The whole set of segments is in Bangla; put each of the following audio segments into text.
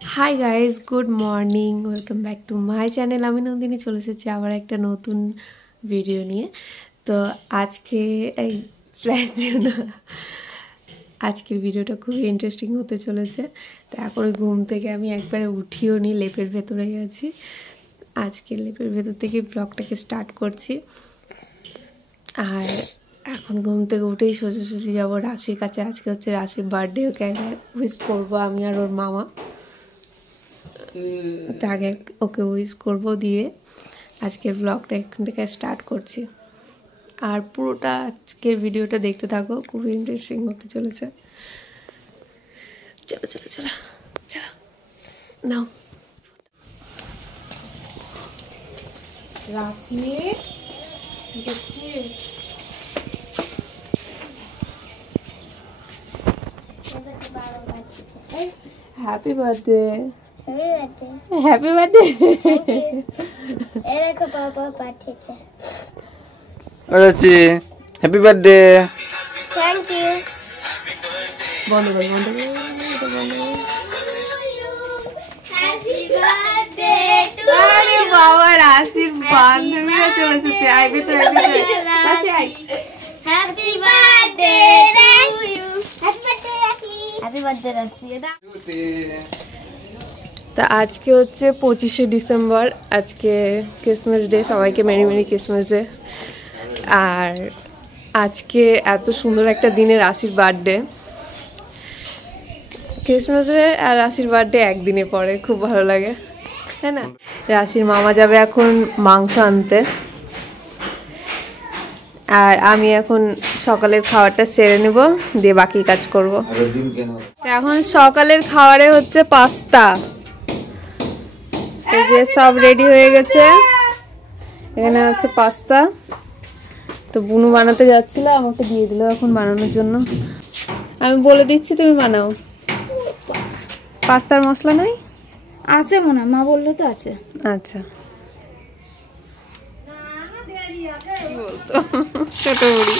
Hi guys, good morning, welcome back to my channel. আমি নন্দিনী চলে এসেছি আবার একটা নতুন ভিডিও নিয়ে। তো আজকে এই ফ্ল্যাশ দিও না, আজকের ভিডিওটা খুবই ইন্টারেস্টিং হতে চলেছে। তারপরে ঘুম থেকে আমি একবারে উঠিও নি, লেপের ভেতরে গেছি। আজকে লেপের ভেতর থেকে ব্লগটাকে স্টার্ট করছি। আর এখন ঘুম থেকে উঠেই সোজাসুজি যাবো রাশির কাছে। আজকে হচ্ছে রাশির বার্থডে, ওকে উইশ করবো আমি আর ওর মামা। তাকে ওকে উইশ করবো, দিয়ে আজকের ব্লগটা এখান থেকে স্টার্ট করছি। আর পুরোটা আজকের ভিডিওটা দেখতে থাকো, খুবই ইন্টারেস্টিং হতে চলেছে। চলো চলো চলো চলো নাও। রাশি দেখছিস? Happy birthday. Happy birthday. Happy birthday. Thank you. বন্ধ কর, বন্ধ কর, আরে বাবা, রাশির বান্ধবীরা চলে এসেছে। আই ভিতরে, রাশি আই। Happy birthday to you. Happy birthday Rashi. তা আজকে হচ্ছে 25শে ডিসেম্বর, আজকে ক্রিসমাস ডে। সবাইকে মেরি মেরি ক্রিসমাস ডে। আর আজকে এত সুন্দর একটা দিনে রাশির বার্থডে। ক্রিসমাস ডে আর রাশির বার্থডে একদিনে পড়ে, খুব ভালো লাগে, তাই না? রাশির মামা যাবে এখন মাংস আনতে, আর আমি এখন সকালের খাবারটা সেরে নেব, দিয়ে বাকি কাজ করব। এখন সকালের খাবারে হচ্ছে পাস্তা। এই যে সব রেডি হয়ে গেছে, এখানে হচ্ছে পাস্তা। তো বুনু বানাতে যাচ্ছিল, আমাকে দিয়ে দিল এখন বানানোর জন্য। আমি বলে দিচ্ছি, তুমি বানাও। পাস্তার মশলা নাই? আছে মনে হয়, মা বললো তো আছে। আচ্ছা, কি বলতো ছোট বুড়ি।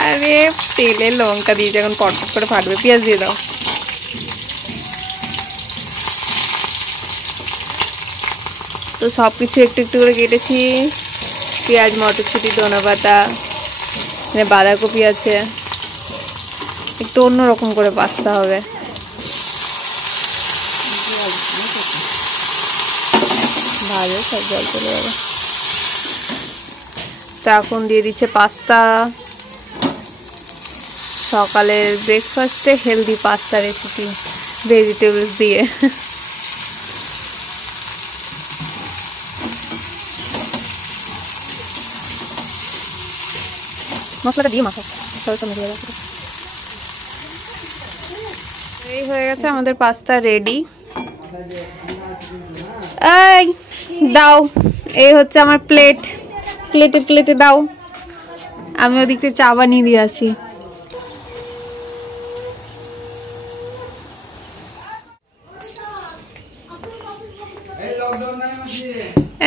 আরে তেলে লঙ্কা দিয়ে যখন কটকট করে ফাটবে, পেঁয়াজ দিয়ে দাও। তো সব কিছু একটু একটু করে কেটেছি। পেঁয়াজ, মটরশুঁটি, ধনেপাতা, বাঁধাকপি আছে। একটু অন্যরকম করে পাস্তা হবে। ভালো, সব জল চলে যাবে। তো এখন দিয়ে দিচ্ছে পাস্তা। সকালের ব্রেকফাস্টে হেলদি পাস্তা রেসিপি, ভেজিটেবলস দিয়ে। মশলাটা দিয়ে মাখো, সব মিলিয়ে রাখো। এই হয়ে গেছে আমাদের পাস্তা রেডি। এই দাও, এই হচ্ছে আমার প্লেট। প্লেটে প্লেটে দাও। আমি ওদিক থেকে চা বানিয়ে দিয়ে আসি।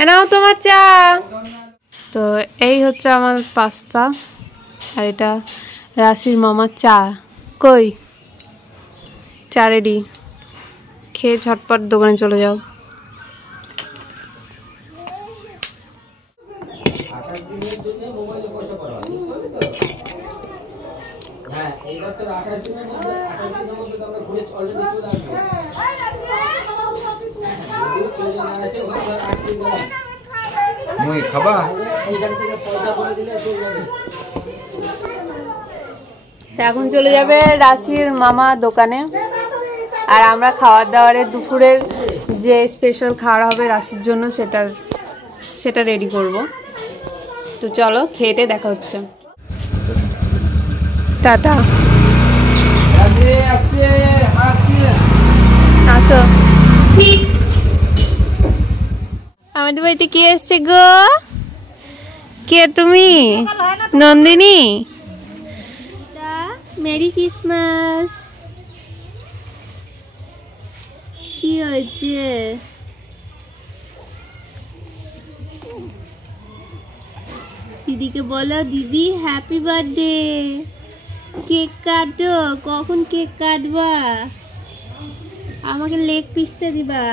এনাও তোমার চা। তো এই হচ্ছে আমার পাস্তা, আর এটা রাশির মামার চা। কই চা রেডি, খেয়ে ঝটপট দোকানে চলে যাও। খাবা? এখন চলে যাবে রাশির মামা দোকানে, আর আমরা খাওয়ার দাওয়ারের দুপুরের যে স্পেশাল খাওয়া হবে রাশির জন্য সেটা রেডি করব। তো চলো, খেয়ে দেখা হচ্ছে। টাটা। আসো। আমাদের বাড়িতে কে এসছে গো? কে তুমি? নন্দিনী। Merry Christmas. কি হয়েছে? দিদিকে বলো, দিদি হ্যাপি বার্থডে। কেক কাটো, কখন কেক কাটবা? আমাকে লেগ পিসটা দিবা,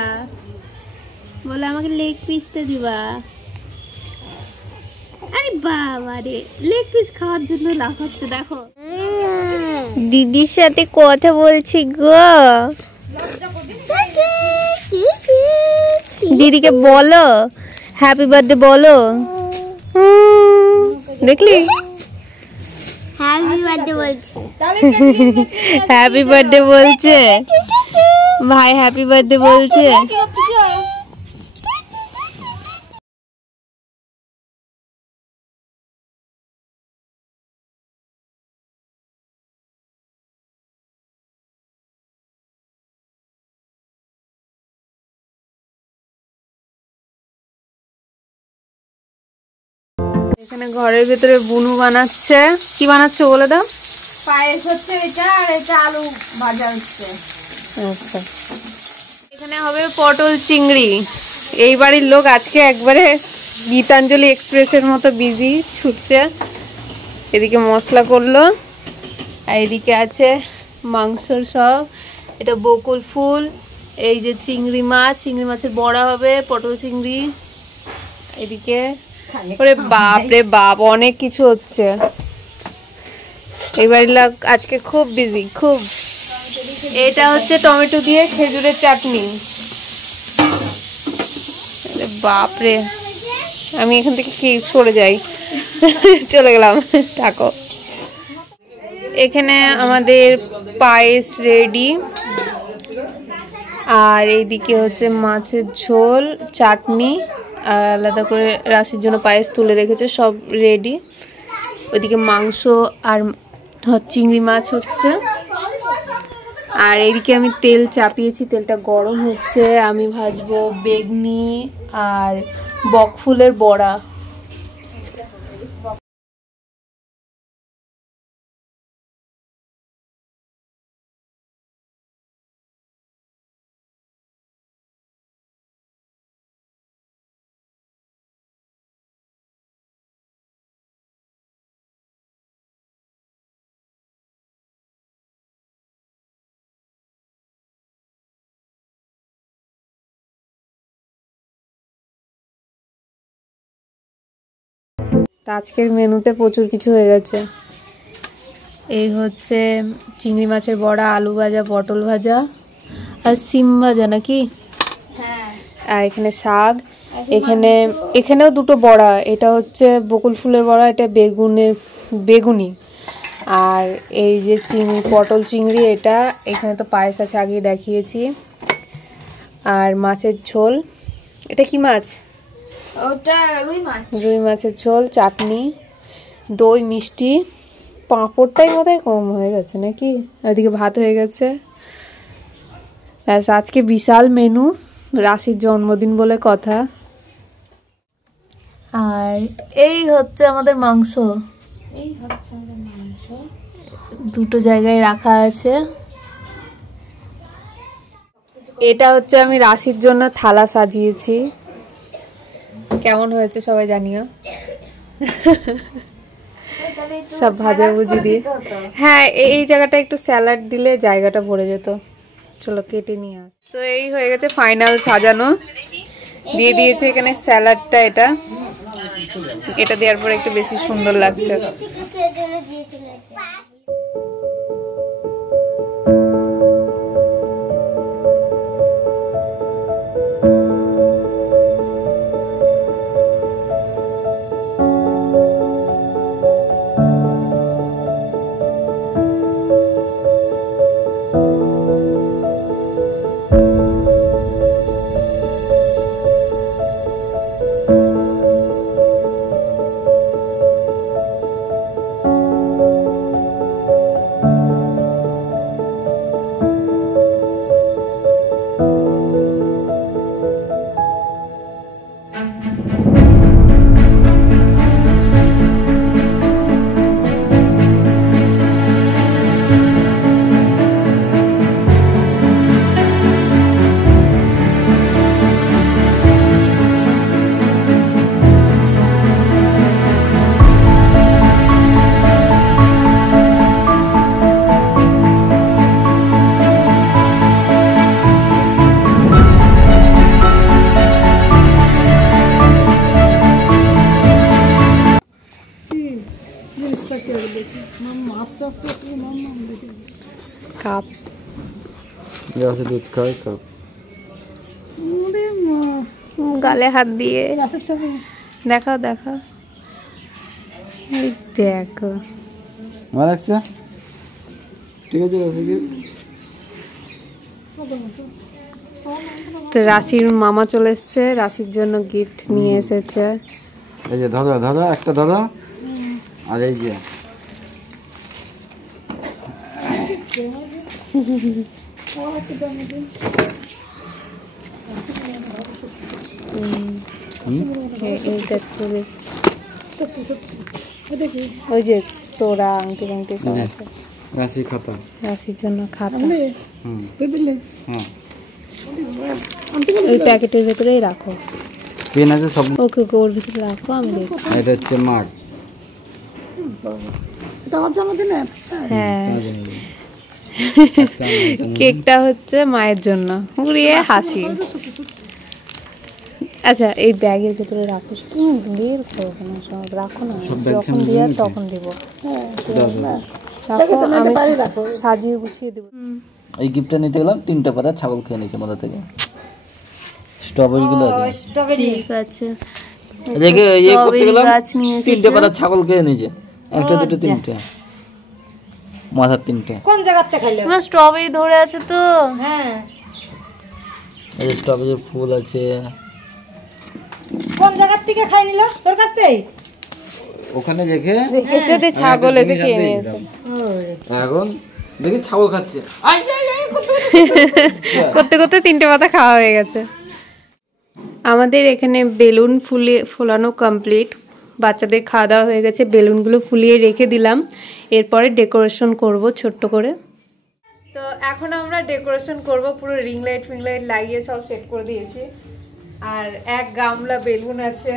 বলে আমাকে লেগ পিসটা দিবা। আরে বাবা রে, লেগ পিস খাওয়ার জন্য লাফাচ্ছে দেখো। দিদির সাথে কথা বলছি গো। দিদিকে বলো হ্যাপি বার্থডে বলো। দেখলি হ্যাপি বার্থডে বলছি। হ্যাপি বার্থডে বলছে ভাই, হ্যাপি বার্থডে বলছে। এখানে ঘরের ভেতরে বুনু বানাচ্ছে। কি বানাচ্ছে বলে দাও? পায়েস হচ্ছে এটা, আর এটা আলু ভাজা হচ্ছে। আচ্ছা, এখানে হবে পটল চিংড়ি। এই বাড়ির লোক আজকে একবারে গীতাঞ্জলি এক্সপ্রেসের মতো বিজি, ছুটছে। এদিকে মশলা করলো, আর এদিকে আছে মাংসর সব। এটা বকুল ফুল, এই যে চিংড়ি মাছ, চিংড়ি মাছের বড়া হবে, পটল চিংড়ি। এদিকে ওরে বাপ রে বাপ, অনেক কিছু হচ্ছে। এই বাড়ির লোক আজকে খুব বিজি, খুব। এটা হচ্ছে টমেটো দিয়ে খেজুরের চাটনি। বাপ রে, আমি এখান থেকে কি সরে যাই, চলে গেলাম, থাকো। এখানে আমাদের পায়েস রেডি, আর এইদিকে হচ্ছে মাছের ঝোল, চাটনি, আর আলাদা করে রাশির জন্য পায়েস তুলে রেখেছে, সব রেডি। ওইদিকে মাংস আর চিংড়ি মাছ হচ্ছে। আর এইদিকে আমি তেল চাপিয়েছি, তেলটা গরম হচ্ছে। আমি ভাজবো বেগনি আর বকফুলের বড়া। আজকের মেনুতে প্রচুর কিছু হয়ে গেছে। এই হচ্ছে চিংড়ি মাছের বড়া, আলু ভাজা, পটল ভাজা আর সিম ভাজা নাকি। আর এখানে শাক, এখানেও দুটো বড়া। এটা হচ্ছে বকুল ফুলের বড়া, এটা বেগুনি। আর এই যে পটল চিংড়ি, এটা এখানে তো পায়েস আছে, আগে দেখিয়েছি। আর মাছের ঝোল, এটা কি মাছ? ওটা রুই মাছ। রুই মাছের ঝোল, চাটনি, দই, মিষ্টি, পাঁপড়টাই বোধহয় কম হয়ে গেছে নাকি। ওইদিকে ভাত হয়ে গেছে। ব্যাস, আজকে বিশাল মেনু, রাশির জন্মদিন বলে কথা। আর এই হচ্ছে আমাদের মাংস, দুটো জায়গায় রাখা আছে। এটা হচ্ছে আমি রাশির জন্য থালা সাজিয়েছি। কেমন হয়েছে সবাই জানিও। সব ভাজাভুজি দিয়ে, হ্যাঁ এই জায়গাটা একটু স্যালাড দিলে জায়গাটা ভরে যেত। চলো কেটে নিয়ে আস। তো এই হয়ে গেছে ফাইনাল সাজানো। দিয়ে দিয়েছে এখানে স্যালাডটা, এটা দেওয়ার পরে একটু বেশি সুন্দর লাগছে। রাশি দুধ খায় কাপ গালে হাত দিয়ে দেখাও দেখাও এই দেখো আমার লাগছে ঠিক আছে রাশি তো রাশির মামা চলে এসছে, রাশির জন্য গিফট নিয়ে এসেছে। এই যে ধরো ধরো একটা ধরো আর এই যে ওই যে তোরা আংটি আংটি সব আছে। রাশি খাতা, রাশির জন্য খাতা। হ্যাঁ ওই প্যাকেটের ভেতরেই রাখো। পেন আছে সব। ওকে ওকে ওর ভিতরে রাখো, আমি দেখছি। এটা হচ্ছে মাগ। হ্যাঁ কেকটা হচ্ছে মায়ের জন্য। উড়িয়ে হাসি। আচ্ছা এই ব্যাগের ভিতরে রাখো, তুমি বের করো না, সব রাখো না, যখন দিয়ে তখন দিব। রাখো, আমি সাজিয়ে গুছিয়ে দেবো। এই গিফটটা নিতে গেলাম, 3টা পাতা ছাগল খেয়ে নিয়েছে মাথা থেকে। স্ট্রবেরি গুলো ঠিক আছে, দেখে এই করতে গেলাম, 3টে পাতা ছাগল খেয়ে নিয়েছে। একটা দুটো তিনটে মাথার 3টে। কোন জায়গাতে খাইলে? না স্ট্রবেরি ধরে আছে তো। হ্যাঁ এই স্ট্রবেরির ফুল আছে। কোন জায়গা থেকে খাই নিল তোর কাছ থেকে? ওখানে রেখে রেখেছে, যে ছাগল এসে খেয়ে নিয়েছে। এখন দেখি ছাগল খাচ্ছে। করতে করতে 3টে পাতা খাওয়া হয়ে গেছে। আমাদের এখানে বেলুন ফোলানো কমপ্লিট, বাচ্চাদের খাওয়া দাওয়া হয়ে গেছে। বেলুনগুলো ফুলিয়ে রেখে দিলাম, এরপরে ডেকোরেশন করব ছোট্ট করে। তো এখন আমরা ডেকোরেশন করব, পুরো রিং লাইট ফিং লাইট লাগিয়ে সব সেট করে দিয়েছি। আর এক গামলা বেলুন আছে।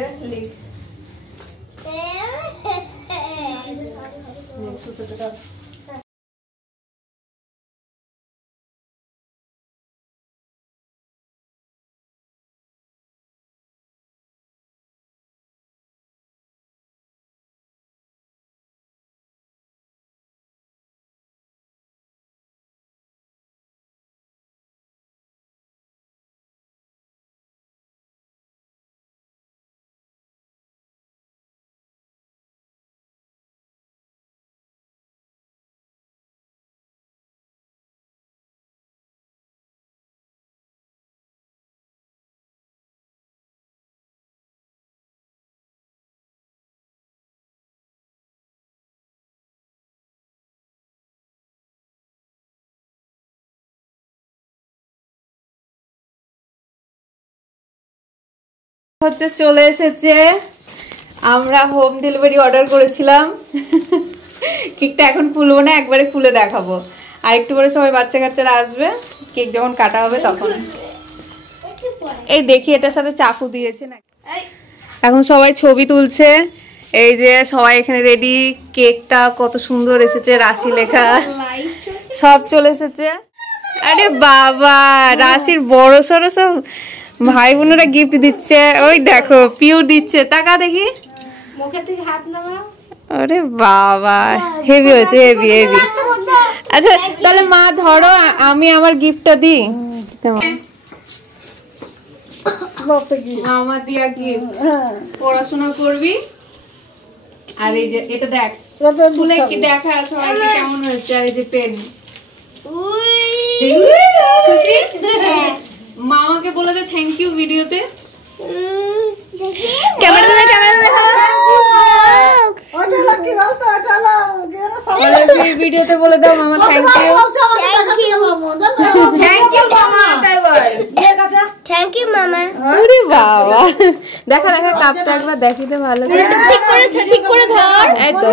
হচ্ছে চলে এসেছে, আমরা হোম ডেলিভারি অর্ডার করেছিলাম। কেকটা এখন খুলবো না, একবারে খুলে দেখাবো। আর একটু পরে সবাই বাচ্চা কাচ্চারা আসবে, কেক যখন কাটা হবে তখন। এই দেখি এটার সাথে চাকু দিয়েছে না। এখন সবাই ছবি তুলছে। এই যে সবাই এখানে রেডি, কেকটা কত সুন্দর এসেছে, রাশি লেখা সব চলে এসেছে। আরে বাবা, রাশির বড় সড়ো সব ভাই বোনেরা গিফট দিচ্ছে। ওই দেখো পিউ দিচ্ছে, টাকা দেখি। আরে বাবা, হেভি হয়েছে, হেভি হেভি। আচ্ছা তাহলে মা ধরো, আমি আমার গিফটটা দিই। আমার দিয়া গিফট, পড়াশোনা করবি। আর এই যে এটা দেখ, ফুলে কি দেখা সবাইকে কেমন হয়েছে। আর এই যে পেন, খুশি? মামাকে বলে দে থ্যাংক ইউ ভিডিওতে। ক্যামেরা দেখো, ভিডিওতে বলে দাও মামা থ্যাংক ইউ। থ্যাংক ইউ মামা, তাই বল থ্যাংক ইউ মামা। আরে বাবা, দেখা দেখা কাপটা একবার দেখিতে ভালো করে, ঠিক করে ধর। এই তো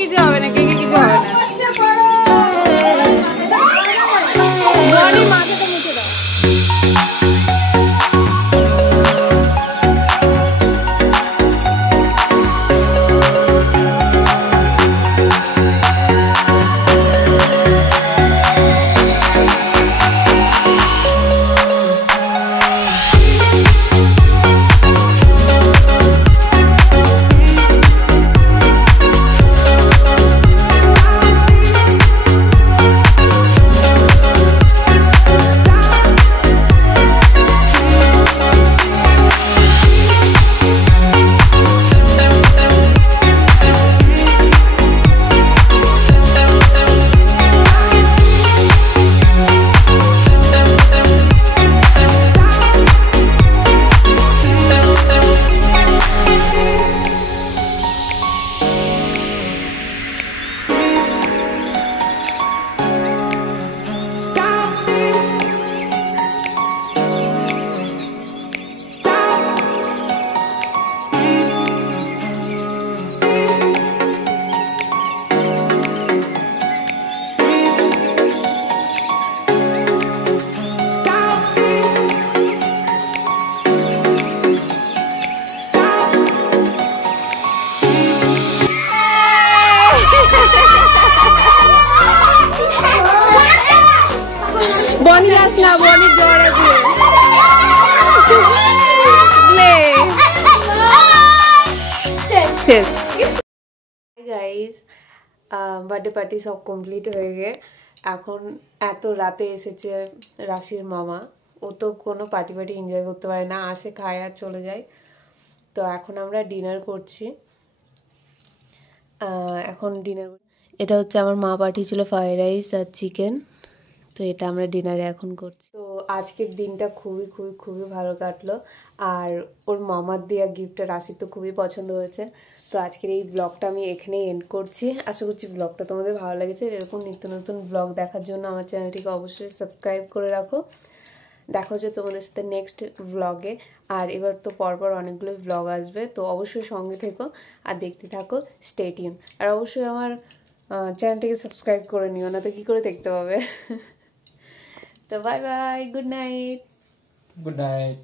কিছু হবে না, শেষ। গাইস বার্থডে পার্টি সব কমপ্লিট হয়ে গিয়ে এখন এত রাতে এসেছে রাশির মামা। ও তো কোনো পার্টি এনজয় করতে পারে না, আসে খায় আর চলে যায়। তো এখন আমরা ডিনার করছি। এখন ডিনার এটা হচ্ছে আমার মা পাঠিয়েছিল ফ্রাইড রাইস আর চিকেন, তো এটা আমরা ডিনারে এখন করছি। তো আজকের দিনটা খুবই খুবই খুবই ভালো কাটলো। আর ওর মামার দেওয়া গিফটটা রাশির তো খুবই পছন্দ হয়েছে। তো আজকের এই ব্লগটা আমি এখানেই এন্ড করছি। আশা করছি ব্লগটা তোমাদের ভালো লেগেছে। এরকম নিত্য নতুন ব্লগ দেখার জন্য আমার চ্যানেলটিকে অবশ্যই সাবস্ক্রাইব করে রাখো। দেখা হচ্ছে তোমাদের সাথে নেক্সট ব্লগে। আর এবার তো পরপর অনেকগুলো ব্লগ আসবে, তো অবশ্যই সঙ্গে থেকো আর দেখতে থাকো, স্টে টিউন। আর অবশ্যই আমার চ্যানেলটিকে সাবস্ক্রাইব করে নিও, না তো কী করে দেখতে পাবে। তো bye bye, good night. Good night.